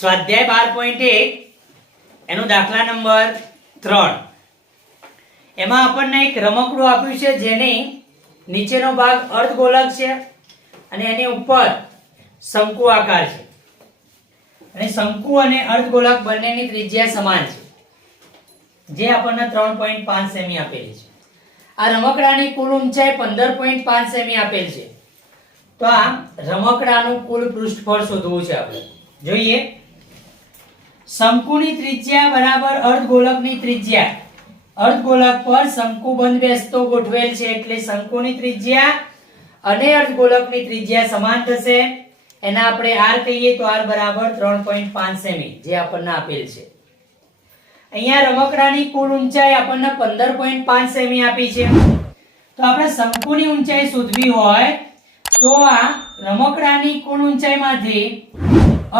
સ્વાધ્યાય બાર પોઈન્ટ એક, એનો દાખલા નંબર ત્રણ. એમાં આપણને એક રમકડું આપ્યું છે જેની નીચેનો ભાગ અર્ધગોલક છે અને એની ઉપર શંકુ આકાર છે. અને શંકુ અને અર્ધગોલક બંનેની ત્રિજ્યા સમાન છે. જે આપણને ત્રણ પોઈન્ટ પાંચ સેમી આપેલી છે. આ રમકડાની કુલ ઊંચાઈ પંદર પોઈન્ટ પાંચ સેમી આપેલ છે. તો આ રમકડાનું કુલ પૃષ્ઠફળ શોધવું છે આપણે. જોઈએ. શંકુની ત્રિજ્યા બરાબર અર્ધગોલકની ત્રિજ્યા. અર્ધગોલક પર શંકુ બંધ બેસતો ગોઠવેલ છે એટલે શંકુની ત્રિજ્યા અને અર્ધગોલકની ત્રિજ્યા સમાન થશે. એના આપણે r કહીએ તો r બરાબર 3.5 સેમી, જે આપણને આપેલ છે. અહીંયા રમકડાની કુલ ઊંચાઈ આપણને 15.5 સેમી આપી છે. તો આપણે શંકુની ઊંચાઈ શોધવી હોય તો આ રમકડાની કુલ ઊંચાઈમાંથી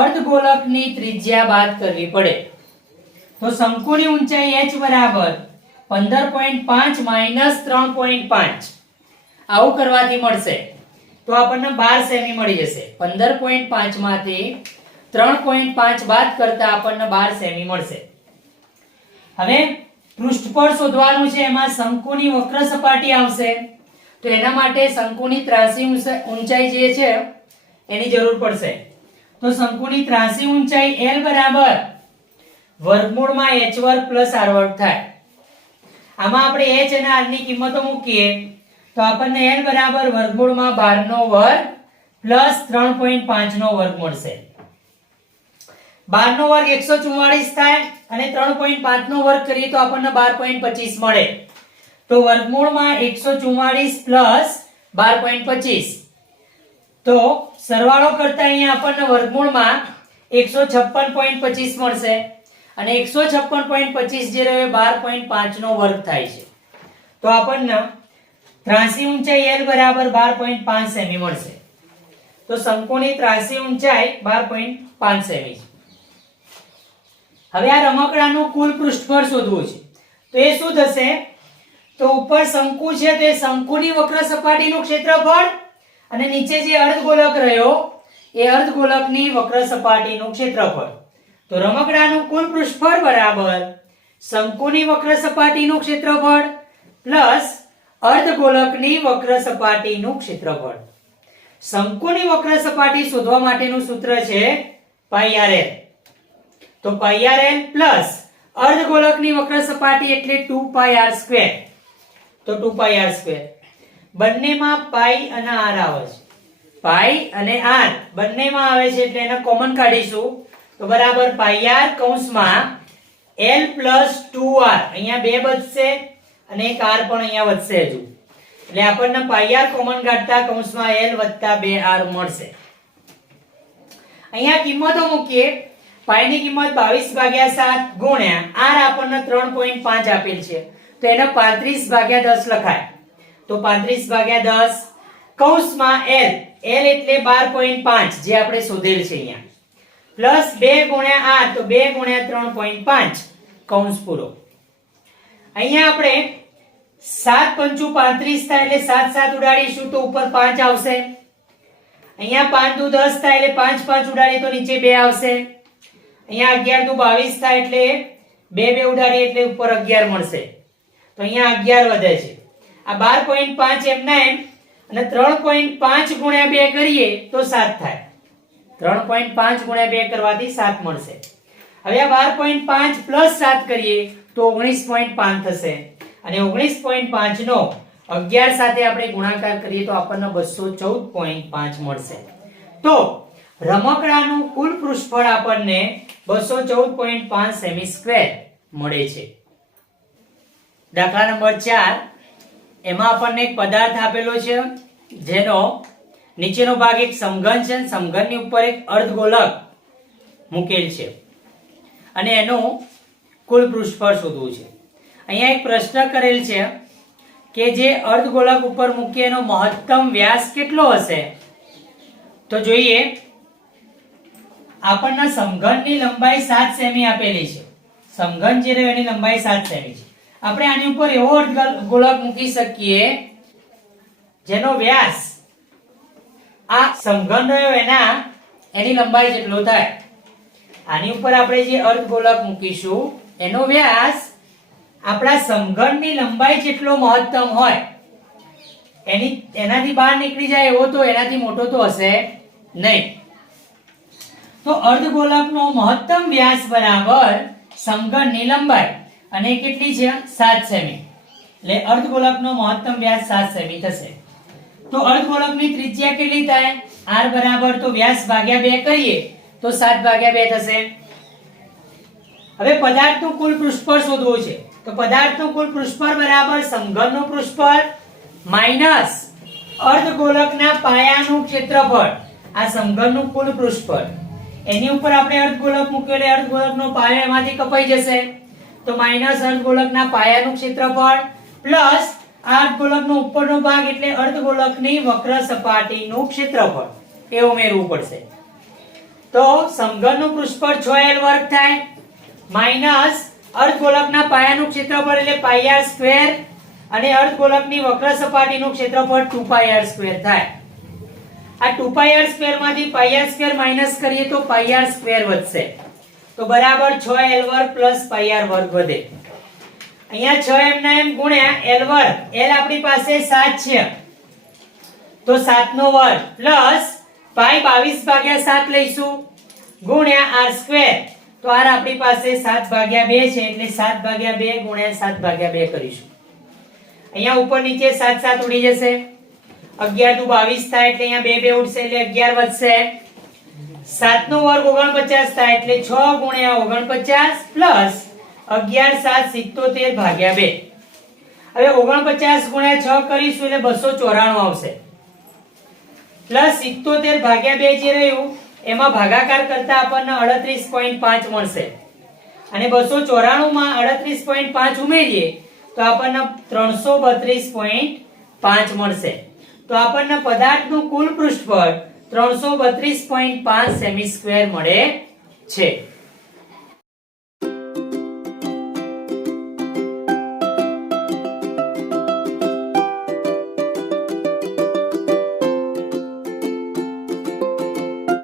અર્ધગોલકની ત્રિજ્યા બાદ કરવી પડે. તો શંકુની ઊંચાઈ h બરાબર 15.5 માઇનસ 3.5 આવું કરવાથી મળશે. તો આપણને 12 સેમી મળી જશે. 15.5 માંથી 3.5 બાદ કરતા આપણને 12 સેમી મળશે. હવે પૃષ્ઠફળ શોધવાનું છે. એમાં શંકુની વક્ર સપાટી આવશે. તો એના માટે શંકુની ત્રાસી ઊંચાઈ જે છે, એની જરૂર પડશે. તો શંકુની ત્રાસી ઊંચાઈ L બરાબર વર્ગમૂળમાં h વર્ગ પ્લસ r વર્ગ થાય. આમાં આપણે h અને r ની કિંમતો મૂકીએ તો આપણને L બરાબર વર્ગમૂળમાં 12 નો વર્ગ પ્લસ 3.5 નો વર્ગ મળશે 12 નો વર્ગ 144 થાય અને 3.5 નો વર્ગ કરીએ તો આપણને 12.25 મળે. તો વર્ગમૂળમાં 144 પ્લસ 12.25 તો સરવાળો કરતા અહીંયા આપણને વર્ગમૂળમાં 156.25 મળશે. અને 156.25 જે રહ્યો એ 12.5 નો વર્ગ થાય છે. તો આપણને ત્રાસી ઊંચાઈ એલ બરાબર 12.5 સેમી મળશે. તો શંકુની ત્રાસી ઊંચાઈ 12.5 સેમી છે. હવે આ રમકડાનું કુલ પૃષ્ઠફળ શોધવું છે. તો એ શું થશે? તો ઉપર શંકુ છે તે શંકુની વક્ર સપાટીનું ક્ષેત્રફળ અને નીચે જે અર્ધગોલક રહ્યો, એ અર્ધગોલકની વક્ર સપાટીનું ક્ષેત્રફળ. તો રમકડાનું કુલ પૃષ્ઠફળ બરાબર શંકુની વક્ર સપાટીનું ક્ષેત્રફળ પ્લસ અર્ધગોલકની વક્ર સપાટીનું ક્ષેત્રફળ. શંકુની વક્ર સપાટી શોધવા માટેનું સૂત્ર છે પાઈ એલ તો પાઈ એલ પ્લસ અર્ધગોલકની વક્ર સપાટી એટલે 2 પાઈ આર સ્ક્વેર. તો 2 પાઈ આર સ્ક્વેર. બંનેમાં પાઈ અને આર આવે છે. પાઈ અને આર બંનેમાં આવે છે એટલે એને કોમન કાઢીશું. તો બરાબર પાઈ આર કૌંસમાં l 2r અહીંયા બે વધશે અને એક આર પણ અહીંયા વધશે હજુ. એટલે આપણને પાઈ આર કોમન કાઢતા કૌંસમાં વધતા વત્તા 2r મળશે. અહીંયા કિંમતો મૂકીએ. પાઈ ની કિંમત 22 ભાગ્યા સાત ગુણ્યા આર આપણને 3.5 આપેલ છે. તો એને 35 ભાગ્યા દસ લખાય. તો 35 ભાગ્યા દસ, કૌંસમાં એલ. એલ એટલે 12.5 જે આપણે શોધેલ છે અહીંયા. પ્લસ બે ગુણ્યા r તો બે ગુણ્યા 3.5 કૌંસ પૂરો. અહીંયા આપણે સાત પંચુ 35 થાય એટલે 7 7 ઉડાડીશું તો ઉપર પાંચ આવશે. અહીંયા પાંચ દુ દસ થાય એટલે 5 5 ઉડાડીએ તો નીચે બે આવશે. અહીંયા 11 દુ 22 થાય એટલે 2 2 ઉડાડીએ એટલે ઉપર 11 મળશે. તો અહીંયા 11 વધે છે. આ 12.5 એમના એમ અને 3.5 ગુણ્યા બે કરીએ તો સાત થાય. 3.5 ગુણ્યા બે કરવાથી સાત મળશે. હવે આ 12.5 પ્લસ સાત કરીએ તો 19.5 થશે. અને ઓગણીસ પોઈન્ટ પાંચનો અગિયાર સાથે આપણે ગુણાકાર કરીએ તો આપણને 214.5 મળશે. તો રમકડાનું કુલ પૃષ્ઠફળ આપણને 214.5 સેમી સ્ક્વેર મળે છે. દાખલા નંબર 4 એમાં આપણને એક પદાર્થ આપેલો છે, જેનો નીચેનો ભાગ એક સમઘન છે, અને સમઘનની ઉપર એક અર્ધગોલક મૂકેલ છે. અને એનું કુલ પૃષ્ઠફળ શોધવું છે. અહીંયા એક પ્રશ્ન કરેલ છે કે જે અર્ધગોલક ઉપર મૂકીએ એનો મહત્તમ વ્યાસ કેટલો હશે? તો જોઈએ, આપણને સમઘનની લંબાઈ સાત સેમી આપેલી છે. સમઘન જે રહ્યો એની લંબાઈ સાત સેમી છે. આપણે આની ઉપર એવો ગોળક મૂકી શકીએ, જેનો વ્યાસ આ સમઘન રહ્યો એના, એની લંબાઈ જેટલો થાય. આની ઉપર આપણે જે અર્ધગોલક મૂકીશું, એનો વ્યાસ આપણા સમઘનની લંબાઈ જેટલો મહત્તમ હોય. એની એનાથી બહાર નીકળી જાય એવો તો એનાથી મોટો તો હશે નહીં. તો અર્ધગોળકનો મહત્તમ વ્યાસ બરાબર સમઘનની લંબાઈ. અને કેટલી છે? 7 સેમી. એટલે અર્ધગોલકનો મહત્તમ વ્યાસ 7 સેમી થશે. તો અર્ધગોલકની ત્રિજ્યા કેટલી થાય? r બરાબર તો વ્યાસ ભાગ્યા 2 કરીએ તો 7 ભાગ્યા 2 થશે. હવે પદાર્થનું કુલ પૃષ્ઠફળ શોધવું છે. તો પદાર્થનું કુલ પૃષ્ઠફળ બરાબર સમઘનનું પૃષ્ઠફળ માઇનસ અર્ધગોળકના પાયાનું ક્ષેત્રફળ. આ સમઘનનું કુલ પૃષ્ઠફળ. એની ઉપર આપણે અર્ધગોલક મૂક્યો એટલે અર્ધગોલકનો પાયો એમાંથી કપાઈ જશે. તો માઇનસ અર્ધગોલકના પાયાનું ક્ષેત્રફળ પ્લસ અર્ધગોલકનો ઉપરનો ભાગ એટલે અર્ધગોલકની વક્ર સપાટીનું ક્ષેત્રફળ. એ ઉમેરવું પડશે. તો સમઘનનું પૃષ્ઠફળ 6l વર્ગ થાય. માઇનસ અર્ધગોલકના પાયાનું ક્ષેત્રફળ એટલે પાયર સ્ક્વેર અને અર્ધગોલકની વક્ર સપાટીનું ક્ષેત્રફળ 2 પાઈ આર સ્ક્વેર થાય. આ 2 પાઈ આર સ્ક્વેરમાંથી પાઈ સ્ક્વેર માઇનસ કરીએ તો પાઈ આર સ્ક્વેર વધશે. તો બરાબર 6l વર્ગ પ્લસ પાઈ આર વર્ગ વધે. અહીંયા 6m ના m ગુણ્યા l વર્ગ. L આપણી પાસે 7 છે. તો 7 નો વર્ગ પ્લસ પાઈ 22 ભાગ્યા 7 લઈશું. ગુણ્યા r સ્ક્વેર તો r આપણી પાસે 7 ભાગ્યા 2 છે, એટલે 7 ભાગ્યા 2 ગુણ્યા 7 ભાગ્યા 2 કરીશું. અહીંયા ઉપર નીચે 7 7 ઉડી જશે. 11 ટુ 22 થાય એટલે અહીંયા 2 2 ઉડશે, એટલે 11 વધશે. 7 નો વર્ગ 49 થાય એટલે છ ગુણ્યા 49 પ્લસ 11 7 77 ભાગ્યા બે. હવે 49 ગુણ્યા છ કરીશું એટલે 294 આવશે. પ્લસ 77 ભાગ્યા બે જે રહ્યું, એમાં ભાગાકાર કરતા આપણને 38.5 મળશે. અને 294 માં 38.5 ઉમેરીએ, તો આપણને 332.5 મળશે. તો આપણને પદાર્થનું કુલ પૃષ્ઠફળ 332.5 સેમી સ્ક્વેર મળે છે.